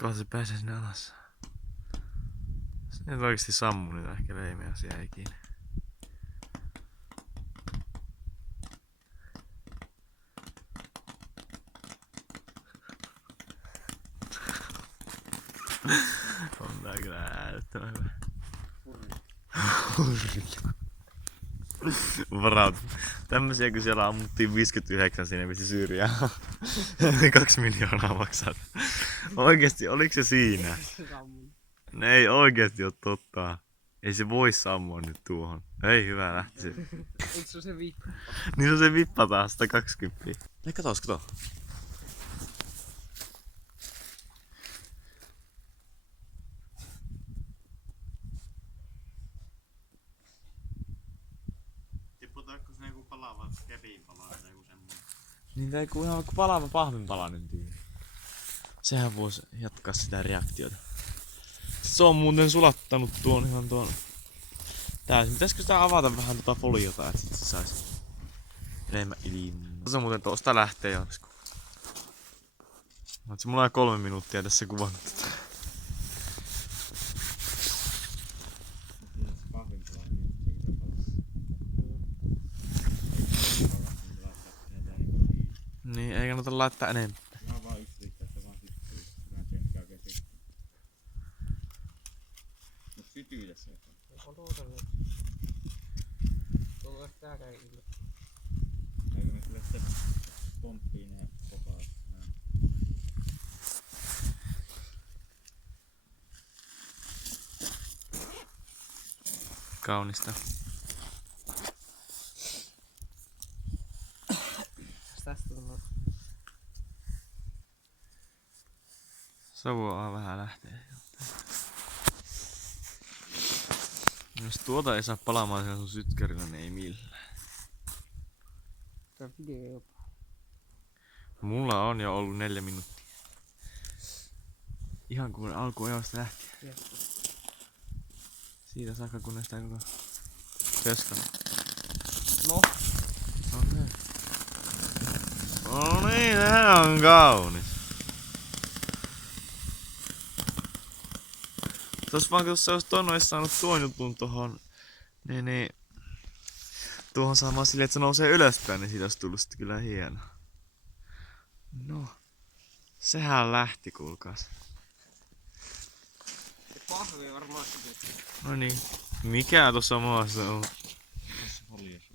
Kohta se pääsee sinne alas. Se ei oikeesti sammu nyt ehkä leimee asia ikinä. On tää kyllä äärettömän hyvä. Varaut. Tämmösiä kun siellä ammuttiin 59 sinne missä syrjää. 2 miljoonaa maksaa. Oikeesti, oliks se siinä? Ne ei oikeesti oo totta. Ei se voi sammua nyt tuohon. Ei hyvä lähti se. Eikö se se vippa? Niin se on se vippa taas, 120. Ei katos, kato. Tipputaanko sinne joku palava kepinpala tai joku semmonen? Niin tai joku ihan vaikka palava pahvinpalainen tyyli. Sehän voisi jatkaa sitä reaktiota. Se on muuten sulattanut tuon ihan tuon täysin. Pitäisikö sitä avata vähän tota foliota, että sit se sais enemmän ilmaa. Se on muuten tosta lähtee joskus. Mulla on 3 minuuttia tässä kuvannut tätä. Niin, ei kannata laittaa enempää. Ihan vaan yksi riittää, että vaan syttyy. Vähän tenkää käsin. Mut sytyy tässä jotain. Odotan nyt. Tuolla tääkään ilma. Eikö me kyllä sitten pomppii ne kokaa? Kaunista. Tästä tullaan. Savua vähän lähtee. Jos tuota ei saa palaamaan siellä sun sytkärillä, niin ei millään. Tää video jopa. Mulla on jo ollut 4 minuuttia. Ihan kun alkuajoista lähtien. Jep. Siitä saakka kun sitä koko peskan. No. No niin, tää on kaunis. Tos vaan kun se olisi tuon olisi saanut tuon jutun tohon, niin tuohon saamaan silleen, että se nousee ylöspäin, niin siitä olisi tullut sitten kyllä hieno. No, sehän lähti kuulkaas. Pahvi varmaan sytyy. No niin, mikä tossa maassa on? Tässä foliossa.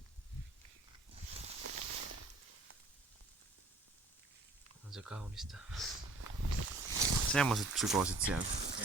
On se kaunista. Semmoset psykoosit sieltä.